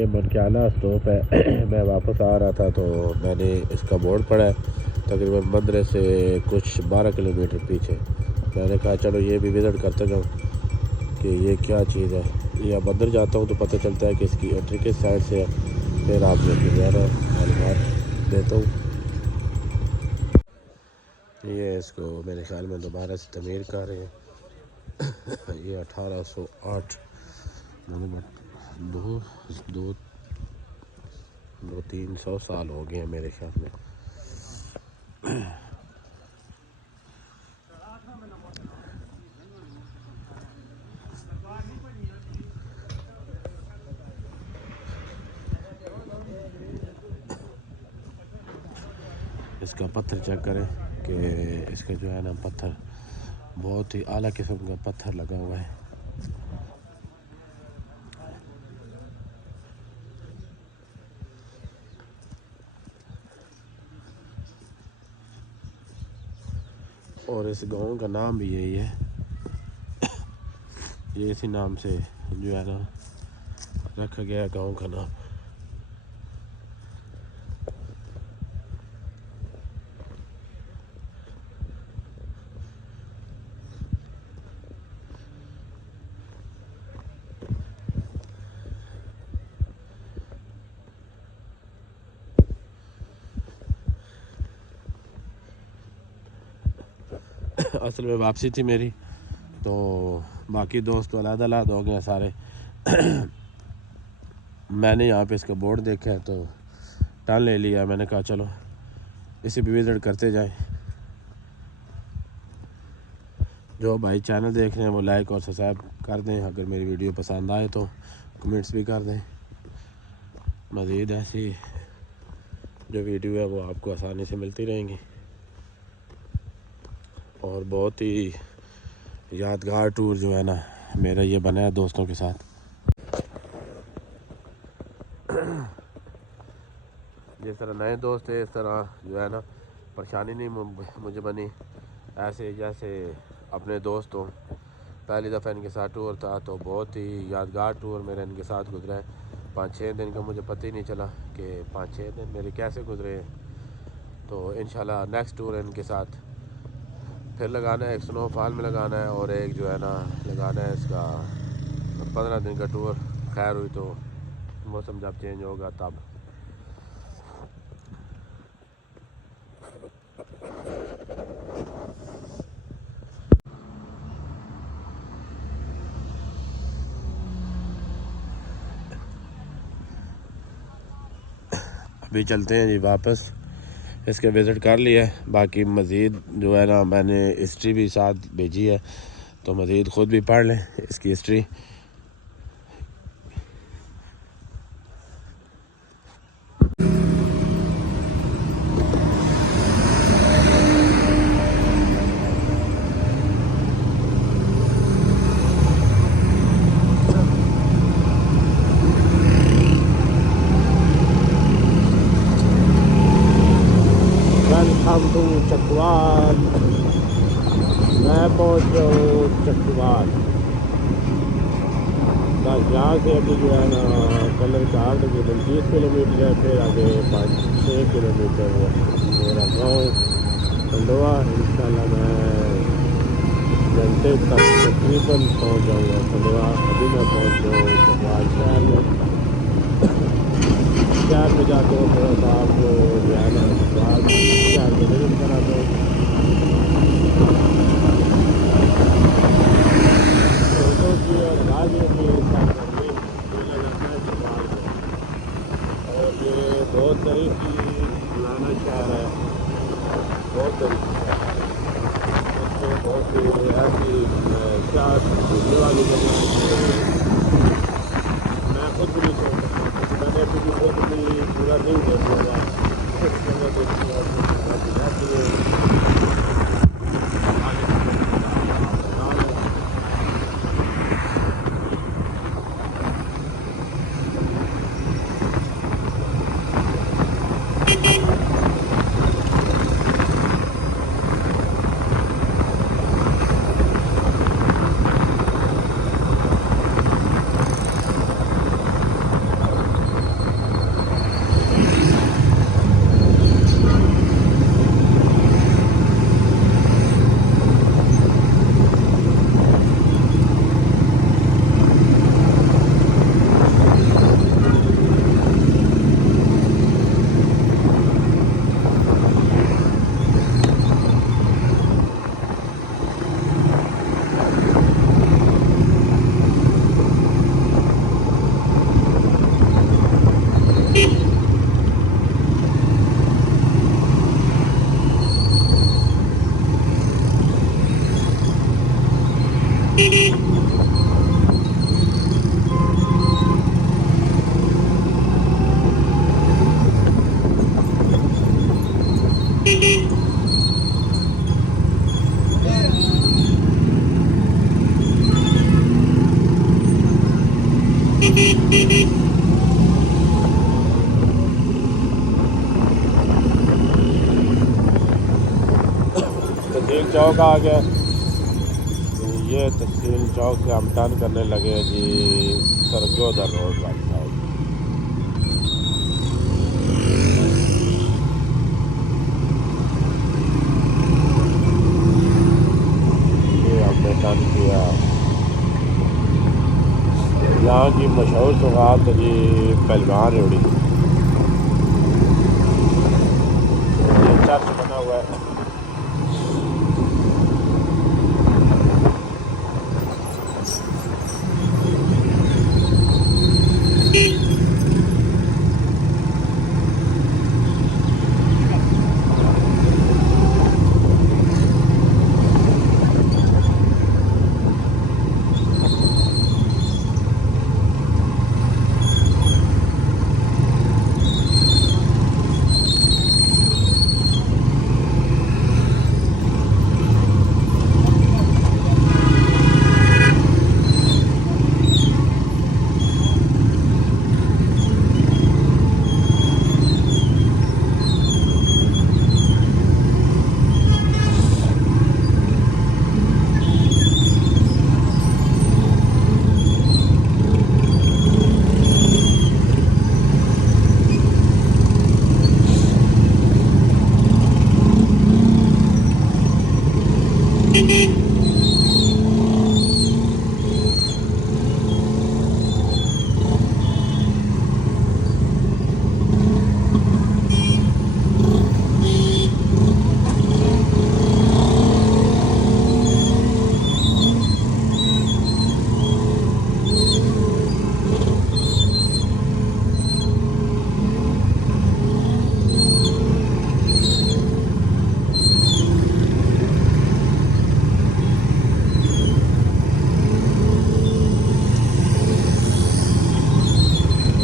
ये मनक्याला स्टॉप है। मैं वापस आ रहा था तो मैंने इसका बोर्ड पढ़ा है तकरीबन मंदिर से कुछ 12 किलोमीटर पीछे। मैंने कहा चलो ये भी विज़िट करते जाऊँ कि ये क्या चीज़ है। ये अब अंदर जाता हूँ तो पता चलता है कि इसकी एंट्री किस साइड से है, फिर आप लेके ज़्यादा मालूमात देता हूँ। ये इसको मेरे ख्याल में दोबारा से तमीर कर रहे हैं। ये 1808 दो दो 300 साल हो गए हैं मेरे ख्याल में। इसका पत्थर चेक करें कि इसका जो है ना पत्थर बहुत ही आला किस्म का पत्थर लगा हुआ है। और इस गांव का नाम भी यही है। ये इसी नाम से जो है ना रखा गया गांव का नाम। असल में वापसी थी मेरी, तो बाकी दोस्त अलग-अलग हो गए सारे। मैंने यहाँ पे इसका बोर्ड देखा है तो टर्न ले लिया। मैंने कहा चलो इसे भी विज़िट करते जाएं। जो भाई चैनल देख रहे हैं वो लाइक और सब्सक्राइब कर दें। अगर मेरी वीडियो पसंद आए तो कमेंट्स भी कर दें। मज़ीद ऐसी जो वीडियो है वो आपको आसानी से मिलती रहेंगी और बहुत ही यादगार टूर जो है ना मेरा ये बना है दोस्तों के साथ। जिस तरह नए दोस्त है इस तरह जो है ना परेशानी नहीं मुझे बनी। ऐसे जैसे अपने दोस्तों पहली दफ़ा इनके साथ टूर था तो बहुत ही यादगार टूर मेरा इनके साथ गुजरा है। 5-6 दिन का मुझे पता ही नहीं चला कि 5-6 दिन मेरे कैसे गुजरे हैं। तो इंशाल्लाह नेक्स्ट टूर इनके साथ फिर लगाना है। एक स्नोफॉल में लगाना है और एक जो है ना लगाना है इसका 15 दिन का टूर। खैर हुई तो मौसम जब चेंज होगा तब। अभी चलते हैं जी वापस। इसके विज़िट कर लिया है। बाकी मज़ीद जो है ना मैंने हिस्ट्री भी साथ भेजी है तो मज़ीद ख़ुद भी पढ़ लें इसकी हिस्ट्री। Welcome to Chakwal. मैं पहुँच गया हूँ चकवाल। बस यहाँ से अभी जो है ना कलर का तकरीबन 30 किलोमीटर है। फिर आगे 5-6 किलोमीटर मेरा गाँव खंडवा। इंशाल्लाह मैं घंटे तक तकरीबन पहुँच जाऊँगा खंडवा। अभी मैं पहुँच गया हूँ चकवाल शहर में। शहर में जाते हो थोड़ा सा आपको जो है ना शहर में विजिट कराता हूँ। फोटो की और गाड़ियों की बोला जाता है चकवाल को। और ये बहुत तरीकी पुराना शहर है, बहुत तरीकी शहर है। इसमें बहुत सी ऐसी शहर घूमने वाली जगह मैं खुद भी नहीं सोच सकता। मैंने अभी भी खुद भी पूरा नहीं देखा होगा। कुछ जगह देखी है तहसील चौक आ गया। तो ये तहसील चौक से हम टर्न करने लगे जी सरगोदा रोड वाली साइड। ये हमने टर्न किया। यहाँ की मशहूर सौगात तो जी पहलवान रेवड़ी। ये चर्च बना हुआ है।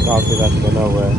काफ़ी रश बना हुआ है।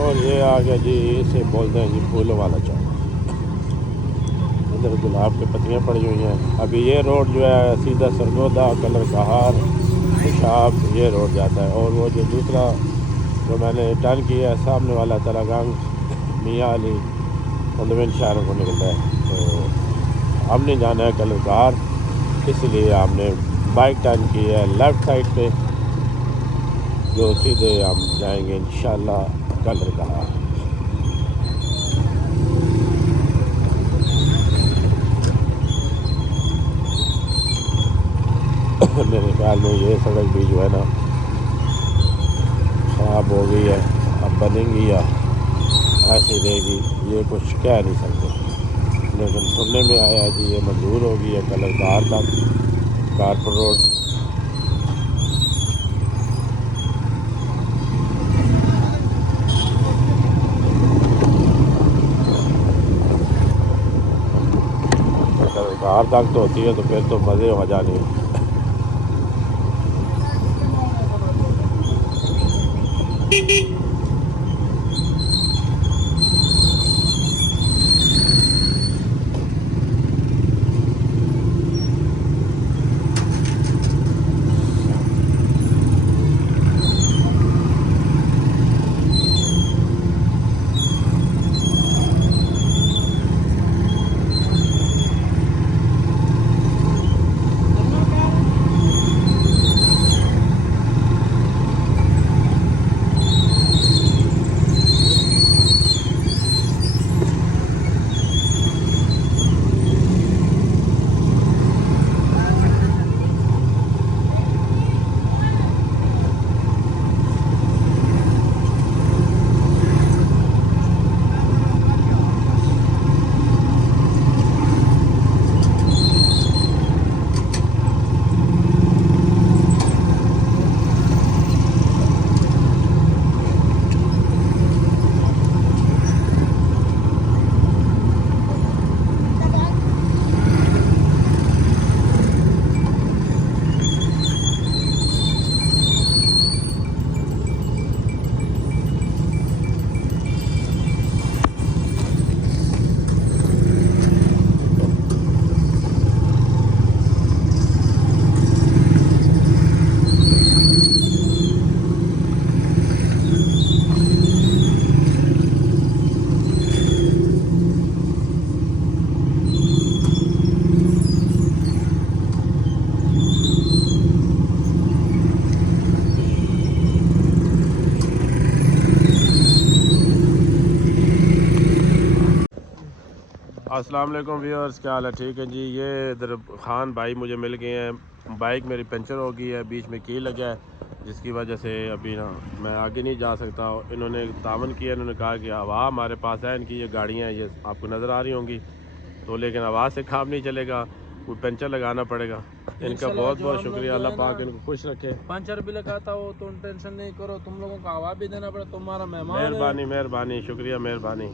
और ये आ गया जी, इसे बोलते हैं जी फूलों वाला चौक। इधर गुलाब की पत्तियाँ पड़ी हुई हैं। अभी ये रोड जो है सीधा सरगोदा, कलर कहार, पेशाब ये रोड जाता है। और वो जो दूसरा जो मैंने टर्न किया है सामने वाला तरागंग, मियाँ अली, उनमें शहरों को निकलता है। तो हमने जाना है कलर कहार, इसलिए हमने बाइक टर्न की है लेफ़्ट साइड पे, जो सीधे हम जाएंगे इंशाल्लाह कलर कहार। मेरे ख्याल में ये सड़क भी जो है ना ख़राब हो गई है, अब बनेंगी या ऐसी रहेगी ये कुछ कह नहीं सकते। लेकिन सुनने में आया कि ये मंजूर हो गई है कलर कहार तक, कारपुर रोड। कलर कहार तक तो होती है तो फिर तो मज़े हो जाने। अस्सलाम वालेकुम व्यूअर्स, क्या हाल है? ठीक है जी। ये इधर खान भाई मुझे मिल गए हैं। बाइक मेरी पंचर हो गई है, बीच में की लगा है, जिसकी वजह से अभी ना मैं आगे नहीं जा सकता। इन्होंने तावन किया, इन्होंने कहा कि हवा हमारे पास है, इनकी ये गाड़ियाँ हैं, ये आपको नज़र आ रही होंगी तो, लेकिन आवाज़ से काम नहीं चलेगा, कोई पंचर लगाना पड़ेगा। इनका बहुत बहुत शुक्रिया, अल्लाह पाक इनको खुश रखे। पंचर भी लगाता हो तुम टेंशन नहीं करो, तुम लोगों को हवा भी देना पड़ा, तुम्हारा मेहमान है। मेहरबानी मेहरबानी, शुक्रिया मेहरबानी।